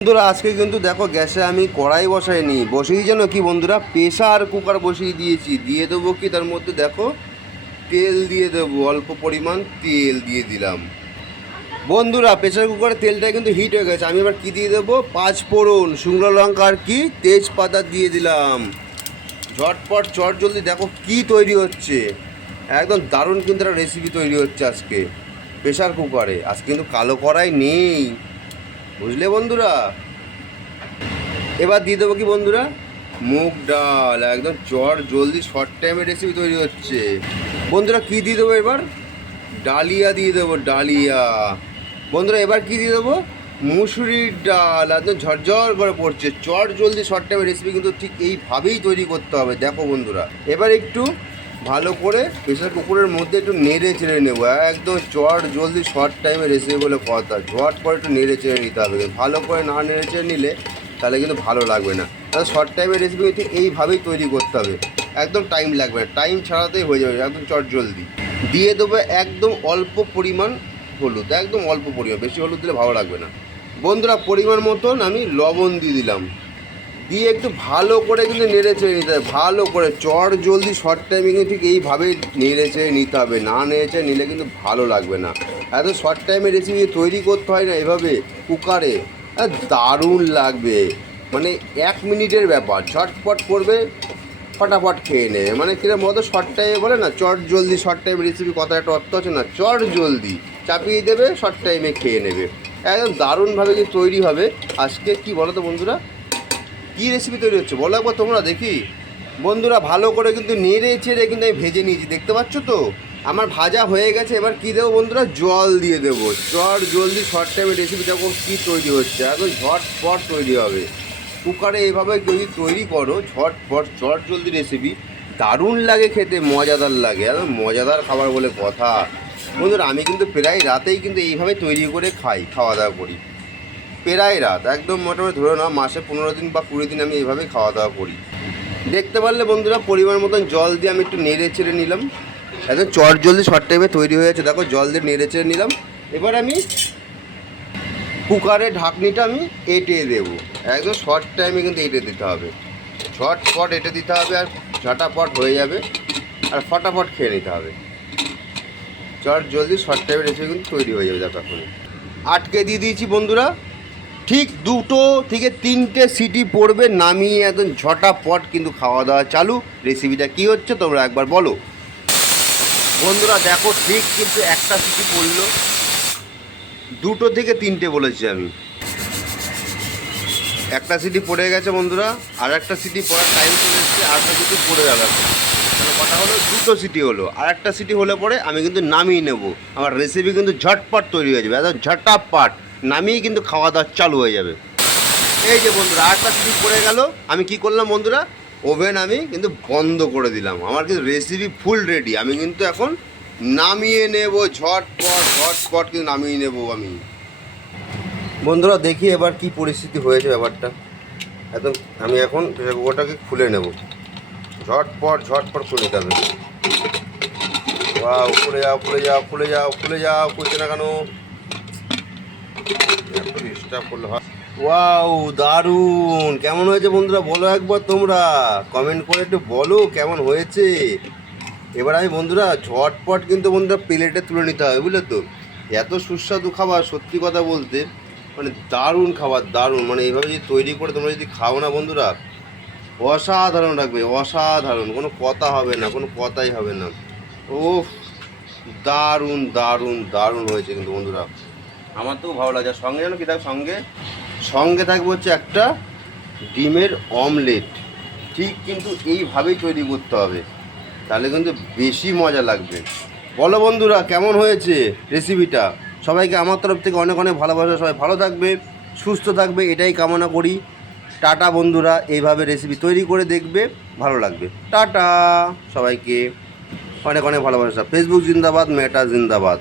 বন্ধুরা, আজকে কিন্তু দেখো গ্যাসে আমি কড়াই বসাইনি। বসেই যেন কি বন্ধুরা প্রেশার কুকার বসিয়ে দিয়েছি। দিয়ে দেবো কি? তার মধ্যে দেখো, তেল দিয়ে দেবো। অল্প পরিমাণ তেল দিয়ে দিলাম। বন্ধুরা প্রেশার কুকারের তেলটা কিন্তু হিট হয়ে গেছে। আমি এবার কি দিয়ে দেবো? পাঁচ ফোড়ন, শুকনো লঙ্কা আর কি? তেজপাতা দিয়ে দিলাম। ঝটপট, চট জলদি দেখো কি তৈরি হচ্ছে। একদম দারুণ কিন্তু একটা রেসিপি তৈরি হচ্ছে আজকে প্রেশার কুকারে। আজকে কিন্তু কালো কড়াই নেই। বুঝলে বন্ধুরা? এবার দিয়ে দেবো কি বন্ধুরা? মুগ ডাল, একদম চট জলদি শর্ট টাইমে রেসিপি তৈরি হচ্ছে। বন্ধুরা, কি দিয়ে দেবো এবার? ডালিয়া দিয়ে দেবো, ডালিয়া। বন্ধুরা, এবার কি দিয়ে দেবো? মুসুরির ডাল, একদম ঝরঝর করে পড়ছে। চট জলদি শর্ট টাইমে রেসিপি কিন্তু ঠিক এইভাবেই তৈরি করতে হবে। দেখো বন্ধুরা, এবার একটু ভালো করে প্রেশার কুকুরের মধ্যে একটু নেড়ে চেড়ে নেব। একদম চট জলদি শর্ট টাইমে রেসিপি বলে কথা। ঝট করে একটু নেড়ে চেড়ে নিতে হবে। ভালো করে না নেড়ে চেড়ে নিলে তাহলে কিন্তু ভালো লাগবে না। তাহলে শর্ট টাইমের রেসিপি ঠিক এইভাবেই তৈরি করতে হবে। একদম টাইম লাগবে না। টাইম ছাড়াতেই হয়ে যাবে, একদম চট জলদি। দিয়ে দেবো একদম অল্প পরিমাণ হলুদ, একদম অল্প পরিমাণ। বেশি হলুদ দিলে ভালো লাগবে না। বন্ধুরা, পরিমাণ মতন আমি লবণ দিয়ে দিলাম। দিয়ে একটু ভালো করে কিন্তু নেড়ে চেড়ে নিতে হবে। ভালো করে, চট জলদি শর্ট টাইমে কিন্তু ঠিক এইভাবেই নেড়ে চেড়ে নিতে হবে। না নেড়ে চেড়ে নিলে কিন্তু ভালো লাগবে না। এত শর্ট টাইমে রেসিপি তৈরি করতে হয় না এভাবে কুকারে দারুণ লাগবে। মানে এক মিনিটের ব্যাপার, ঝটপট করবে, ফটাফট খেয়ে নেবে। মানে কিরম মতো শর্ট টাইমে বলে না, চট জলদি শর্ট টাইম রেসিপি কথা একটা অর্থ আছে না, চট জলদি চাপিয়ে দেবে শর্ট টাইমে খেয়ে নেবে। একদম দারুণভাবে যে তৈরি হবে। আজকে কি বলো তো বন্ধুরা? কী রেসিপি তৈরি হচ্ছে? বলো একবার তোমরা, দেখি। বন্ধুরা, ভালো করে কিন্তু নেড়ে চেড়ে কিন্তু আমি ভেজে নিয়েছি, দেখতে পাচ্ছ তো? আমার ভাজা হয়ে গেছে, এবার কী দেবো বন্ধুরা? জল দিয়ে দেবো। চট জলদি শর্ট টাইমে রেসিপি দেখো কী তৈরি হচ্ছে। একদম ঝটপট তৈরি হবে। কুকারে এভাবে যদি তৈরি করো, ঝটপট, চট জলদি রেসিপি দারুণ লাগে খেতে, মজাদার লাগে। একদম মজাদার খাবার বলে কথা। বন্ধুরা, আমি কিন্তু প্রায় রাতেই কিন্তু এইভাবে তৈরি করে খাই, খাওয়া দাওয়া করি। প্রায় রাত। একদম মোটামুটি ধরে নাও, মাসে পনেরো দিন বা কুড়ি দিন আমি এইভাবে খাওয়া দাওয়া করি। দেখতে পারলে বন্ধুরা পরিমাণ মতন জল দিয়ে আমি একটু নেড়ে চেড়ে নিলাম। একদম চট জলদি শর্ট টাইমে তৈরি হয়ে যাচ্ছে দেখো জল দিয়ে নেড়ে চেড়ে নিলাম। এবার আমি কুকারের ঢাকনিটা আমি এঁটে দেবো। একদম শর্ট টাইমে কিন্তু এঁটে দিতে হবে। ঝটপট এঁটে দিতে হবে আর ঝটাপট হয়ে যাবে আর ফটাফট খেয়ে নিতে হবে। চট জলদি শর্ট টাইমে রেসিপি কিন্তু তৈরি হয়ে যাবে দেখো আটকে দিয়ে দিয়েছি বন্ধুরা। ঠিক দুটো থেকে তিনটে সিটি পড়বে, নামিয়ে একদম ঝটাপট কিন্তু খাওয়া দাওয়া চালু। রেসিপিটা কি হচ্ছে তোমরা একবার বলো। বন্ধুরা, দেখো ঠিক কিন্তু একটা সিটি পড়ল। দুটো থেকে তিনটে বলেছি আমি। একটা সিটি পড়ে গেছে বন্ধুরা, আর একটা সিটি পড়ার টাইম চলে এসছে, আর একটা সিটি পড়ে যাবে কথা হলো, দুটো সিটি হলো, আর একটা সিটি হলে পরে আমি কিন্তু নামিয়ে নেব। আমার রেসিপি কিন্তু ঝটপট তৈরি হয়ে যাবে, একদম ঝটাপট। নামিয়ে কিন্তু খাওয়া দাওয়া চালু হয়ে যাবে। এই যে বন্ধুরা একটা সিটি পড়ে গেল। আমি কি করলাম বন্ধুরা? ওভেন আমি কিন্তু বন্ধ করে দিলাম। আমার কিন্তু রেসিপি ফুল রেডি আমি কিন্তু এখন নামিয়ে নেব, ঝটপট ঝটপট কিন্তু নামিয়ে নেব আমি। বন্ধুরা, দেখি এবার কি পরিস্থিতি হয়েছে ব্যাপারটা। একদম, আমি এখন প্রেসার কুকারটাকে খুলে নেব। ঝটপট ঝটপট খুলে হবে। বাহ খুলে যাও খুলে যাও খুলে যাও খুলে যাও, খুলছে না কেন এত ডিস্টার্ব করলে হয় ওয়াও, দারুণ। কেমন হয়েছে বন্ধুরা? বলো একবার তোমরা। কমেন্ট করে একটু বলো কেমন হয়েছে। এবার আমি বন্ধুরা, ঝটপট কিন্তু বন্ধুরা প্লেটে তুলে নিতে হবে, বুঝলে তো? এত সুস্বাদু খাবার, সত্যি কথা বলতে। মানে দারুণ খাবার, দারুণ। মানে এইভাবে যদি তৈরি করে তোমরা যদি খাও না বন্ধুরা, অসাধারণ রাখবে অসাধারণ। কোনো কথা হবে না, কোনো কথাই হবে না। ও দারুণ দারুণ দারুণ হয়েছে কিন্তু বন্ধুরা। আমার তো ভালো লাগে। সঙ্গে যেন কি থাকবে সঙ্গে সঙ্গে থাকবে হচ্ছে একটা ডিমের অমলেট। ঠিক কিন্তু এইভাবেই তৈরি করতে হবে। তাহলে কিন্তু বেশি মজা লাগবে। বলো বন্ধুরা, কেমন হয়েছে রেসিপিটা সবাইকে আমার তরফ থেকে অনেক অনেক ভালোবাসা। সবাই ভালো থাকবে, সুস্থ থাকবে, এটাই কামনা করি। টাটা বন্ধুরা, এইভাবে রেসিপি তৈরি করে দেখবে, ভালো লাগবে। টাটা! সবাইকে অনেক অনেক ভালোবাসা। ফেসবুক জিন্দাবাদ মেটা জিন্দাবাদ।